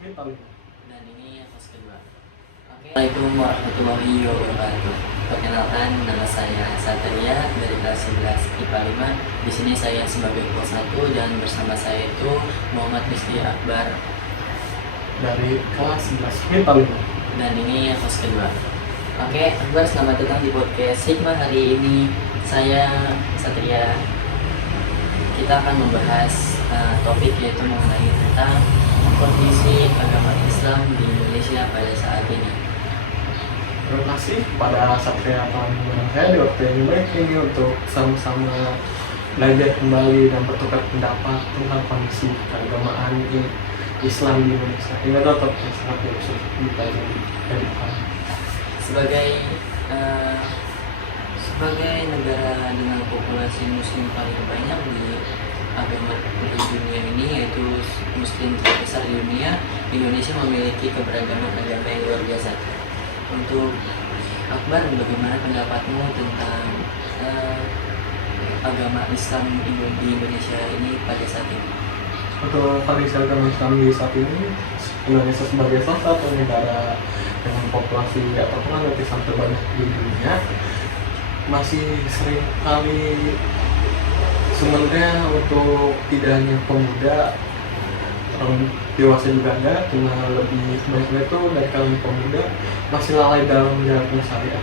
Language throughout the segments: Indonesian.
Dan ini host kedua. Assalamualaikum warahmatullahi wabarakatuh. Perkenalkan, nama saya Satria dari kelas 11 IPA 5. Di sini saya sebagai kelas 1 dan bersama saya itu Muhammad Rizky Akbar dari kelas 11 IPA 5. dan ini host kedua. Oke, Akbar, selamat datang di podcast Hikmah. Hari ini saya Satria. Kita akan membahas topik yaitu mengenai tentang kondisi agama Islam di Indonesia pada saat ini. Terima kasih pada Satria telah mengundang saya di waktu yang baik ini untuk sama-sama belajar kembali dan bertukar pendapat tentang kondisi keagamaan Islam di Indonesia. Ini adalah topik yang sangat bagus untuk dipelajari ke depan. Sebagai negara dengan populasi Muslim paling banyak di agama di dunia ini, yaitu Muslim terbesar di dunia, Indonesia memiliki keberagaman agama yang luar biasa. Untuk Akbar, bagaimana pendapatmu tentang agama Islam di Indonesia ini pada saat ini? Untuk kondisi agama Islam di saat ini, Indonesia sebagai salah satu negara dengan populasi atau penganut Islam terbanyak di dunia, masih sering kali sebenarnya untuk tidak hanya pemuda, orang dewasa juga ada, cuma lebih banyak itu dari kalangan pemuda masih lalai dalam menjalankan syariat.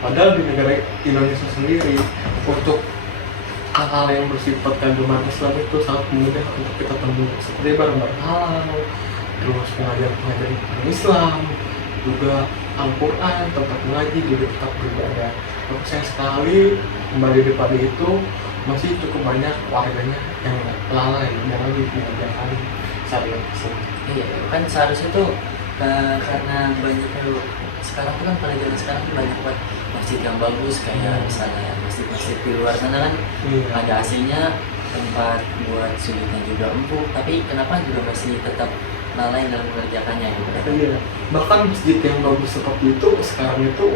Padahal di negara Indonesia sendiri, untuk hal-hal yang bersifat keagamaan Islam itu sangat mudah untuk kita temui, seperti barang-barang halal, terus pengajaran Islam, juga Al-Quran, tempat mengaji, juga tetap beribadah. Tapi sayang sekali, kembali daripada itu, masih cukup banyak warganya yang lalai dalam mengajarkan syariat Islam. Iya, kan seharusnya tuh karena banyak sekarang tuh kan, pada zaman sekarang tuh banyak buat masjid yang bagus, kayak misalnya masjid-masjid di luar sana kan ada AC-nya, tempat buat sujudnya juga empuk, tapi kenapa juga masih tetap lalai dalam mengerjakannya gitu kan? Iya, bahkan masjid yang bagus seperti itu sekarang itu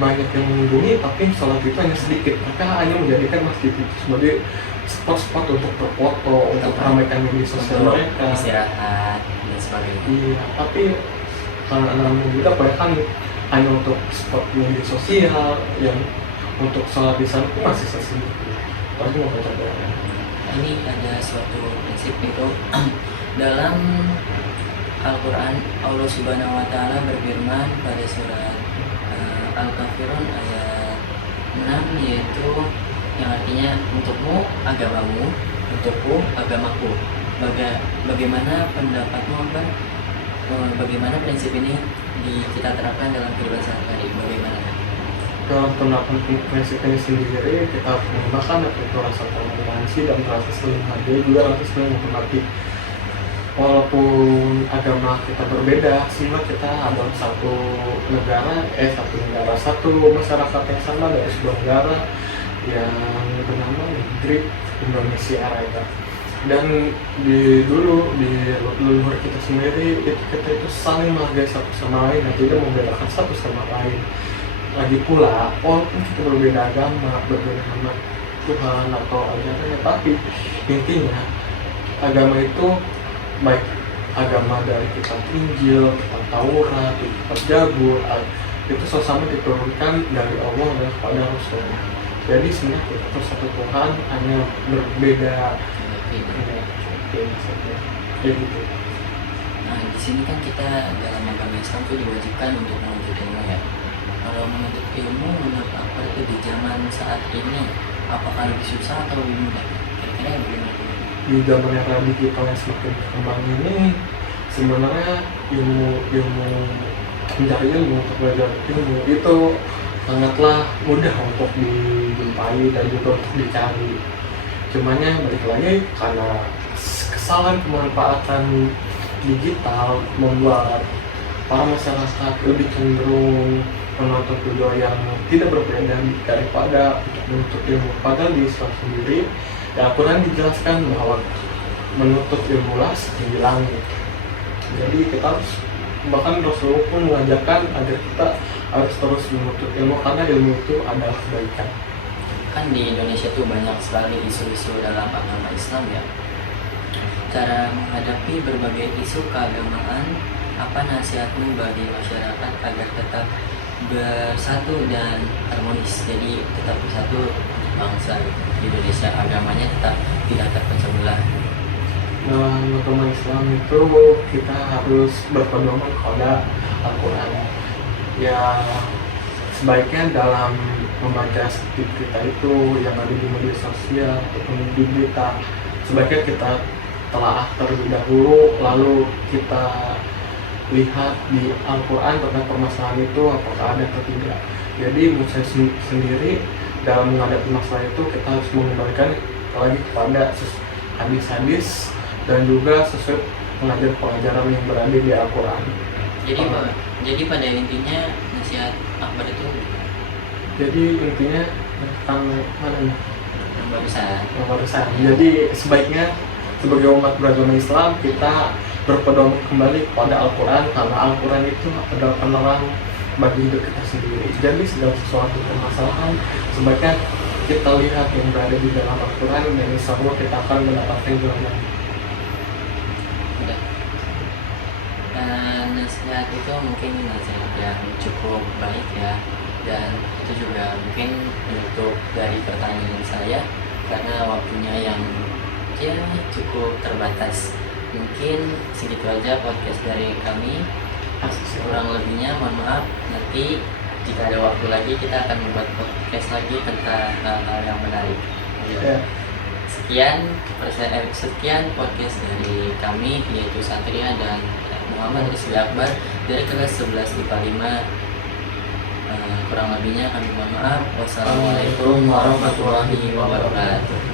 banyak yang mengunjungi, tapi sholat itu hanya sedikit. Mereka hanya menjadikan masjid itu sebagai spot-spot untuk berfoto, untuk meramaikan media sosial mereka, istirahat dan sebagainya. Iya, tapi anak-anak muda bahkan hanya untuk spot media sosial, yang untuk sholat di sana pun masih sedikit. Pasti mau coba. Ini ada suatu prinsip itu dalam Al-Quran. Allah Subhanahu Wa Taala berfirman pada surat Al-Kafirun ayat 6, yaitu yang artinya untukmu agamamu, untukku agamaku. Bagaimana pendapatmu, Bang? Bagaimana prinsip ini kita terapkan dalam kehidupan sehari-hari? Bagaimana? Dalam penerapan prinsip ini sendiri, kita harus mengembangkan itu rasa toleransi dan rasa saling menghargai, juga rasa saling menghormati. Walaupun agama kita berbeda, semua kita adalah satu masyarakat yang sama dari sebuah negara yang bernama negeri Indonesia Raya. Dan di leluhur kita sendiri kita itu saling menghargai satu sama lain dan tidak membedakan satu sama lain. Lagi pula, walaupun kita berbeda agama, berbeda nama Tuhan atau ajarannya, tapi intinya agama itu, baik agama dari kitab Injil, kitab Taurat, kitab Zabur, itu sama diturunkan dari Allah dan kepada Rasul. Jadi sebenarnya kita itu satu Tuhan, hanya berbeda. Gitu. Nah, di sini kan kita dalam agama Islam tuh diwajibkan untuk menuntut ilmu ya. Kalau menuntut ilmu menurut apa itu di zaman saat ini, apakah lebih susah atau lebih mudah? Kira-kira yang bagaimana? Di zaman era digital yang semakin berkembang ini, sebenarnya mencari ilmu, untuk belajar ilmu itu sangatlah mudah untuk dijumpai dan juga untuk dicari. Cumannya balik lagi, karena kesalahan pemanfaatan digital membuat para masyarakat lebih cenderung menonton video yang tidak berbeda daripada untuk menuntut ilmu. Padahal di Islam sendiri, ya Al-Quran dijelaskan bahwa menuntut ilmu lah setinggi langit. Jadi kita harus, bahkan Rasulullah pun mengajarkan agar kita harus terus menuntut ilmu, karena ilmu itu adalah kebaikan. Kan di Indonesia tuh banyak sekali isu-isu dalam agama Islam ya. Cara menghadapi berbagai isu keagamaan, apa nasihatmu bagi masyarakat agar tetap bersatu dan harmonis? Jadi tetap bersatu untuk bangsa Indonesia, agamanya tetap tidak terpecah belah. Dalam agama Islam itu kita harus berpedoman kepada Al-Quran. Ya, sebaiknya dalam membaca skrip kita itu yang ada di media sosial ataupun di berita, sebaiknya kita telaah terlebih dahulu, lalu kita lihat di Al-Quran tentang permasalahan itu apakah ada atau tidak. Jadi menurut saya sendiri dalam menghadapi masalah itu kita harus mengembalikan lagi kepada hadis-hadis dan juga sesuai pengajaran yang berada di Al-Quran. Jadi pada intinya nasihat Akbar itu, jadi intinya tentang mana nih? yang Barusan. Jadi sebaiknya sebagai umat beragama Islam kita berpedoman kembali kepada Al-Quran, karena Al-Quran itu adalah penerang bagi hidup kita sendiri. Jadi segala sesuatu permasalahan sebaiknya kita lihat yang berada di dalam Al-Quran, dan insya Allah kita akan mendapatkan jawaban. Nasihat itu mungkin nasihat yang cukup baik ya, dan itu juga mungkin menutup dari pertanyaan saya karena waktunya yang ya cukup terbatas. Mungkin segitu aja podcast dari kami, kurang lebihnya mohon maaf. Nanti jika ada waktu lagi kita akan membuat podcast lagi tentang hal-hal yang menarik. Sekian podcast dari kami, yaitu Satria dan Muhammad Rizky Akbar dari kelas 11 IPA 5. Kurang lebihnya kami mohon maaf. Wassalamualaikum warahmatullahi wabarakatuh.